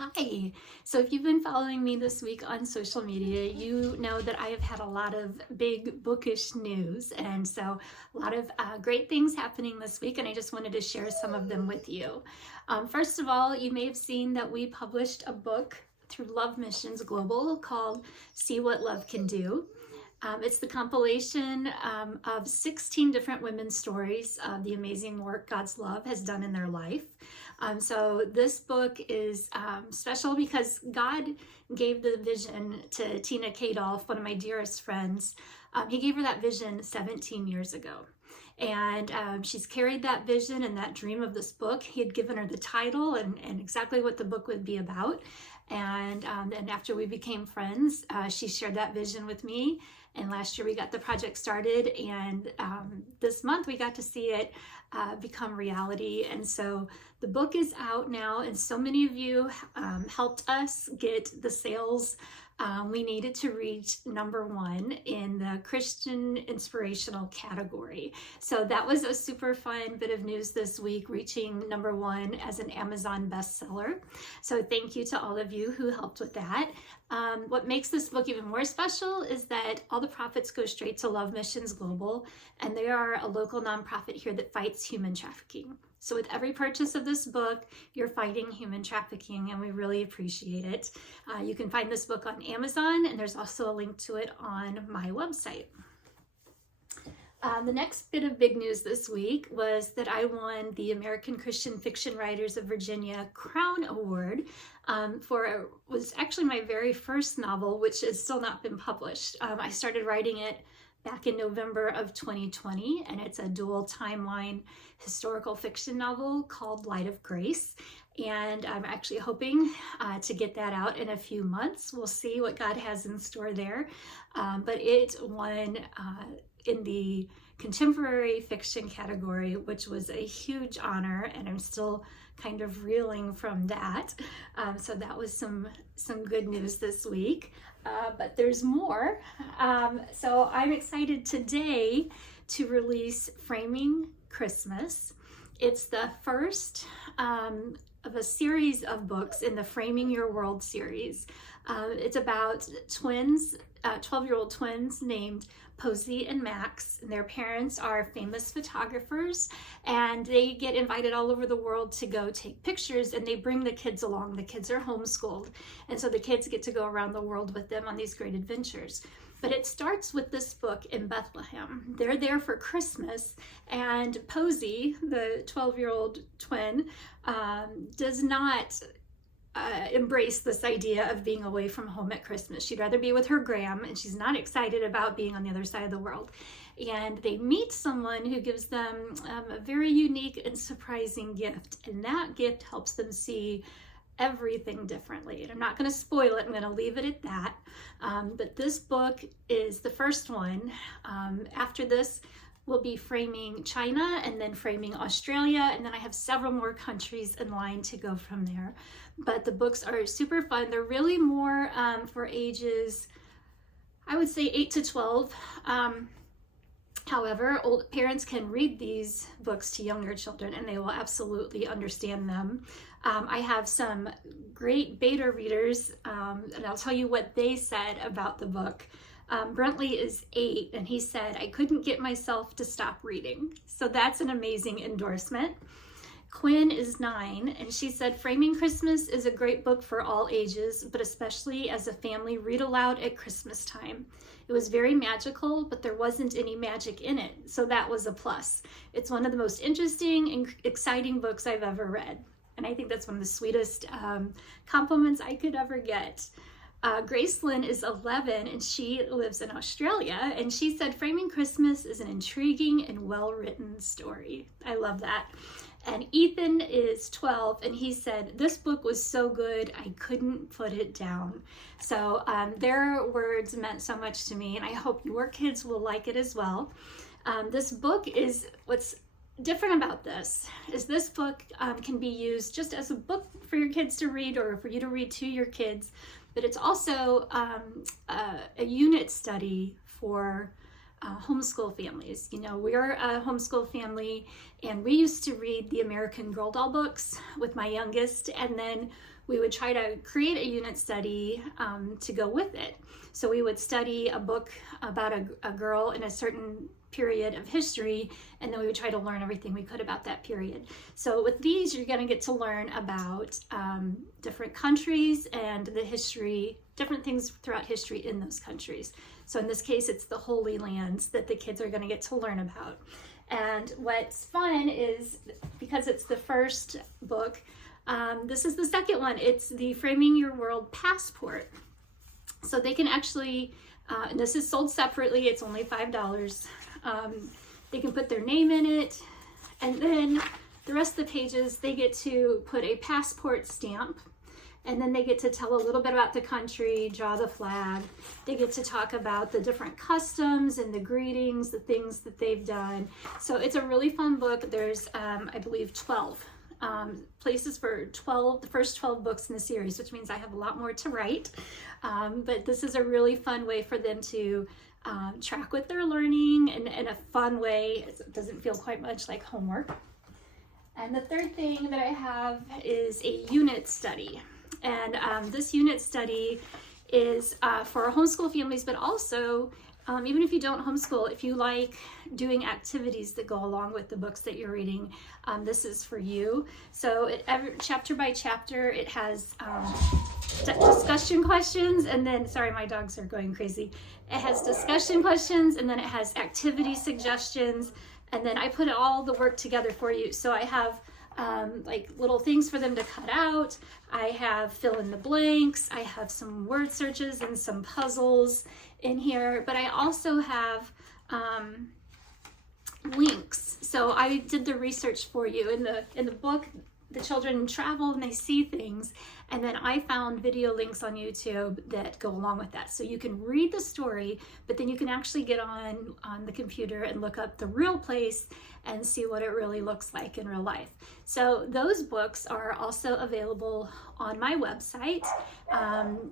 Hi. So if you've been following me this week on social media, you know that I have had a lot of big bookish news. And so a lot of great things happening this week, and I just wanted to share some of them with you. First of all, you may have seen that we published a book through Love Missions Global called See What Love Can Do. It's the compilation of 16 different women's stories of the amazing work God's love has done in their life. So this book is special because God gave the vision to Tina Kadolf, one of my dearest friends. He gave her that vision 17 years ago. And she's carried that vision and that dream of this book. He had given her the title and exactly what the book would be about. And after we became friends, she shared that vision with me. And last year we got the project started, and this month we got to see it become reality. And so the book is out now, and so many of you helped us get the sales we needed to reach #1 in the Christian inspirational category. So that was a super fun bit of news this week, reaching #1 as an Amazon bestseller. So thank you to all of you who helped with that. What makes this book even more special is that all the profits go straight to Love Missions Global, and they are a local nonprofit here that fights human trafficking. So with every purchase of this book, you're fighting human trafficking, and we really appreciate it. You can find this book on Amazon, and there's also a link to it on my website. The next bit of big news this week was that I won the American Christian Fiction Writers of Virginia Crown Award for was actually my very first novel, which has still not been published. I started writing it back in November of 2020, and it's a dual timeline historical fiction novel called Light of Grace. And I'm actually hoping to get that out in a few months. We'll see what God has in store there. But it won in the contemporary fiction category, which was a huge honor, and I'm still kind of reeling from that. So that was some good news this week. But there's more. So I'm excited today to release Framing Christmas. It's the first of a series of books in the Framing Your World series. It's about twins, 12-year-old twins named Posey and Max, and their parents are famous photographers, and they get invited all over the world to go take pictures, and they bring the kids along. The kids are homeschooled, and so the kids get to go around the world with them on these great adventures. But it starts with this book in Bethlehem. They're there for Christmas, and Posey, the 12-year-old twin, does not embrace this idea of being away from home at Christmas. She'd rather be with her gram, and she's not excited about being on the other side of the world. And they meet someone who gives them a very unique and surprising gift, and that gift helps them see everything differently. And I'm not going to spoil it, I'm going to leave it at that. But this book is the first one. After this, we'll be framing China and then framing Australia, and then I have several more countries in line to go from there. But the books are super fun. They're really more for ages, I would say 8 to 12. However, old parents can read these books to younger children, and they will absolutely understand them. I have some great beta readers, and I'll tell you what they said about the book. Brentley is 8, and he said, "I couldn't get myself to stop reading." So that's an amazing endorsement. Quinn is 9, and she said, "Framing Christmas is a great book for all ages, but especially as a family read aloud at Christmas time. It was very magical, but there wasn't any magic in it, so that was a plus. It's one of the most interesting and exciting books I've ever read." And I think that's one of the sweetest compliments I could ever get. Gracelyn is 11, and she lives in Australia, and she said, "Framing Christmas is an intriguing and well-written story." I love that. And Ethan is 12, and he said, "This book was so good, I couldn't put it down." So their words meant so much to me, and I hope your kids will like it as well. This book is, what's different about this book can be used just as a book for your kids to read or for you to read to your kids, but it's also a unit study for homeschool families. You know, we're a homeschool family, and we used to read the American Girl doll books with my youngest, and then we would try to create a unit study to go with it. So we would study a book about a girl in a certain period of history, and then we would try to learn everything we could about that period. So with these, you're going to get to learn about different countries and the history, different things throughout history in those countries. So in this case, it's the Holy Lands that the kids are going to get to learn about. And what's fun is, because it's the first book, this is the second one. It's the Framing Your World Passport. So they can actually, and this is sold separately, it's only $5. They can put their name in it, and then the rest of the pages, they get to put a passport stamp, and then they get to tell a little bit about the country, draw the flag. They get to talk about the different customs and the greetings, the things that they've done. So it's a really fun book. There's, I believe, 12 places for the first 12 books in the series, which means I have a lot more to write. But this is a really fun way for them to track what they're learning in a fun way. It doesn't feel quite much like homework. And the third thing that I have is a unit study. And this unit study is for homeschool families, but also even if you don't homeschool, if you like doing activities that go along with the books that you're reading, this is for you. So chapter by chapter, it has discussion questions, and then, sorry, my dogs are going crazy. It has discussion questions, and then it has activity suggestions, and then I put all the work together for you. So I have like little things for them to cut out. I have fill in the blanks. I have some word searches and some puzzles in here, but I also have links. So I did the research for you. In the book, the children travel and they see things, and then I found video links on YouTube that go along with that. So you can read the story, but then you can actually get on the computer and look up the real place and see what it really looks like in real life. So those books are also available on my website.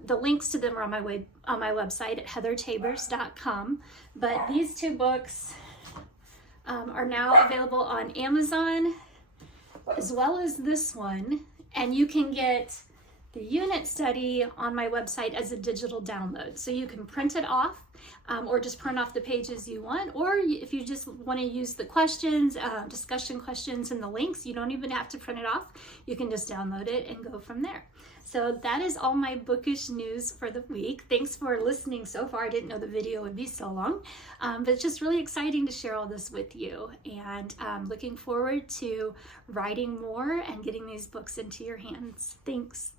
The links to them are on my website at heathertabers.com. But these two books are now available on Amazon, as well as this one, and you can get the unit study on my website as a digital download. So you can print it off or just print off the pages you want, or if you just want to use the questions, discussion questions and the links, you don't even have to print it off. You can just download it and go from there. So that is all my bookish news for the week. Thanks for listening so far. I didn't know the video would be so long, but it's just really exciting to share all this with you, and looking forward to writing more and getting these books into your hands. Thanks.